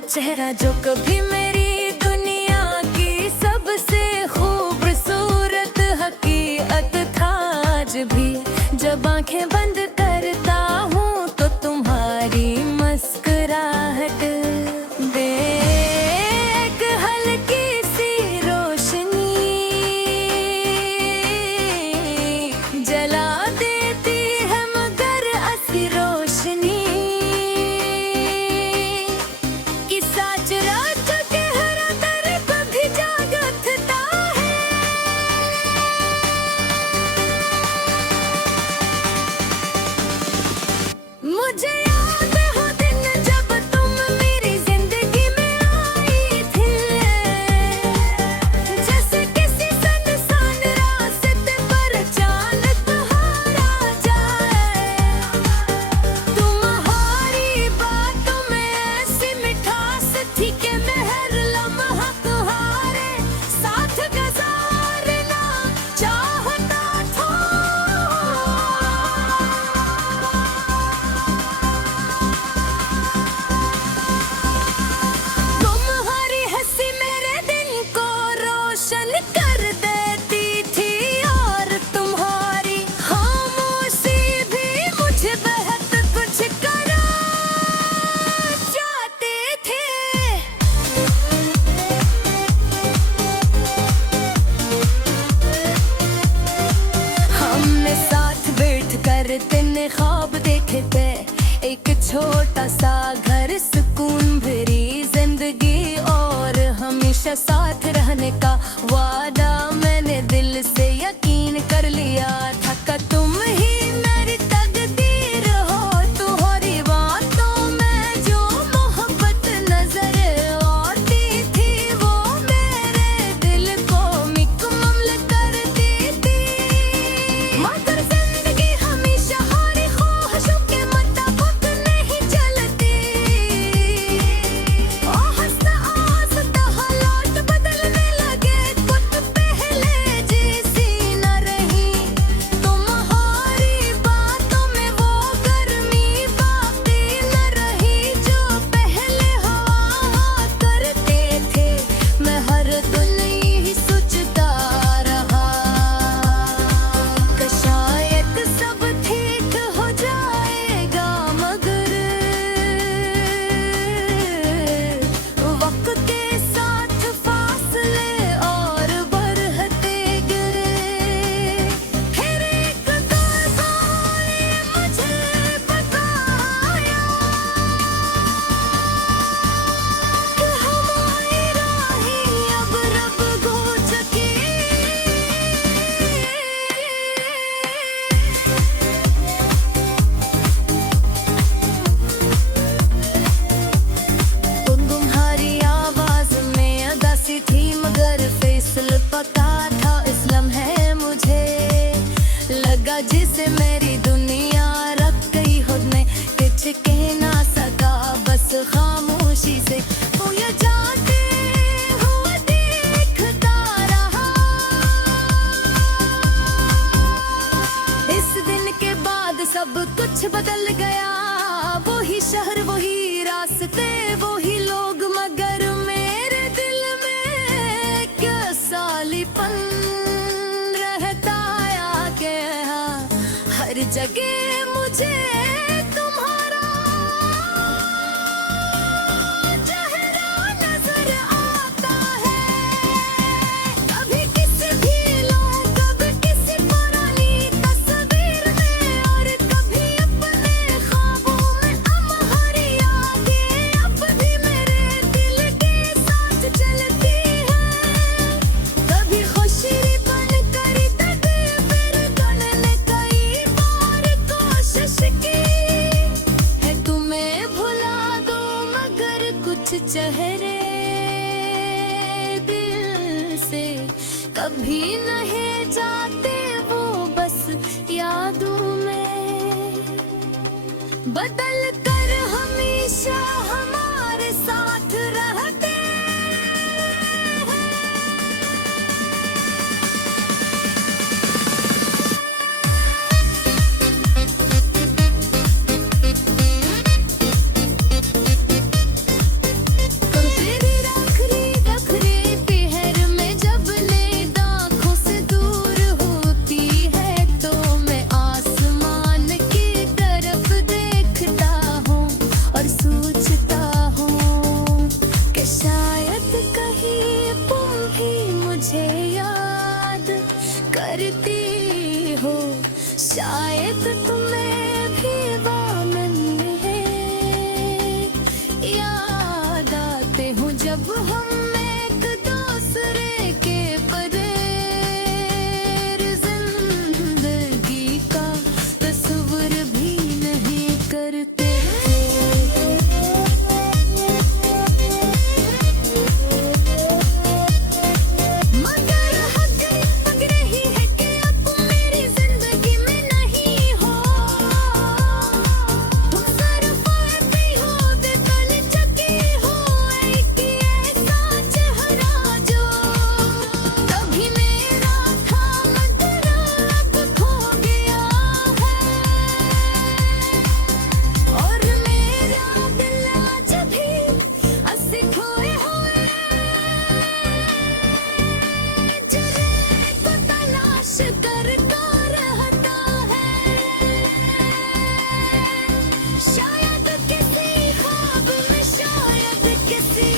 चेहरा जो कभी मेरी दुनिया की सबसे खूबसूरत हकीकत था। आज भी जब आंखें बंद करता हूँ तो तुम्हारी मुस्कुराहट दे एक हल्की सी रोशनी जला देती है मगर असली रोशनी कि साच रात के हर तरफ भी जागता है। मुझे याद हो दिन जब तुम मेरी जिंदगी में आई थी, जैसे किसी सुनसान रास्ते पर अचानक बहार आ जाए। तुम्हारी बातों में ऐसी मिठास थी कि मैं हर लम्हा तुम्हारे साथ गुजारना चाहता था। तुम्हारी हंसी मेरे दिन को रोशन कर देती थी और तुम्हारी खामोशी भी मुझे बहुत कुछ करा जाते थे। हमने साथ बैठ कर तीन ख्वाब देखे थे, एक छोटा सा घर, सुकून भरी जिंदगी और हमेशा साथ रहने का वादा मैंने दिल से यकीन कर लिया था कि तुम ही मेरी तकदीर हो। तुम्हारी बातों में जो मोहब्बत नजर आती थी वो मेरे दिल को मुकम्मल करती थी। मगर जिंदगी हमेशा हारी ख्वाहिशों के मुताबिक नहीं चलती। आहिस्ता आहिस्ता हालात बदलने लगे, कुछ पहले जैसी न रही। तुम्हारी बातों में वो गर्मी बाकी न रही जो पहले हवा करते थे। मैं हर दिन यही सोचता रहा कि शायद सब ठीक हो जाएगा, मगर वक्त के साथ फासले और बढ़ते गए। फिर एक दरबार ने मुझे बताया कि हमारी राहें अब रब हो चुकी। तुम्हारी आवाज में अदासी थी मगर फैसल पता था इस लम्हे मुझे लगा जिसे मेरी दुनिया रख गई खुद में कुछ कह ना सका बस खामोशी से वो ये जाते हुए देखता रहा। इस दिन के बाद सब कुछ बदल गया, वही शहर वही रास्ते वही लोग, मगर मेरे दिल में क्या सालीपन रहता या के हर जगह मुझे तुम्हारा चेहरा नजर आता है। कभी किसी भीलों कभी किसी पुरानी तस्वीर में और कभी अपने ख्वाबों में हमारी यादें अब भी मेरे दिल के साथ चलती है। कभी खुशी बन कर तकदीर बनने कई बार कोशिश की है तुम्हें भुला दो, मगर कुछ चेहरे दिल से कभी नहीं जाते, वो बस यादों में बदल कर हमेशा हमारे साथ रहते हैं। हूँ जब हम एक दूसरे के बगैर जिंदगी का तस्वीर भी नहीं करते। मगर हकीकत रही है कि अब मेरी जिंदगी में नहीं हो। तुम सिर्फ ऐसी हो दिल चकी हो, एक ऐसा चेहरा जो कभी मेरा था मगर अब खो गया है। और मेरा दिल आज भी हंसी खोए हुए चेहरे को तलाश करता रहता है। शायद किसी ख्वाब में, शायद किसी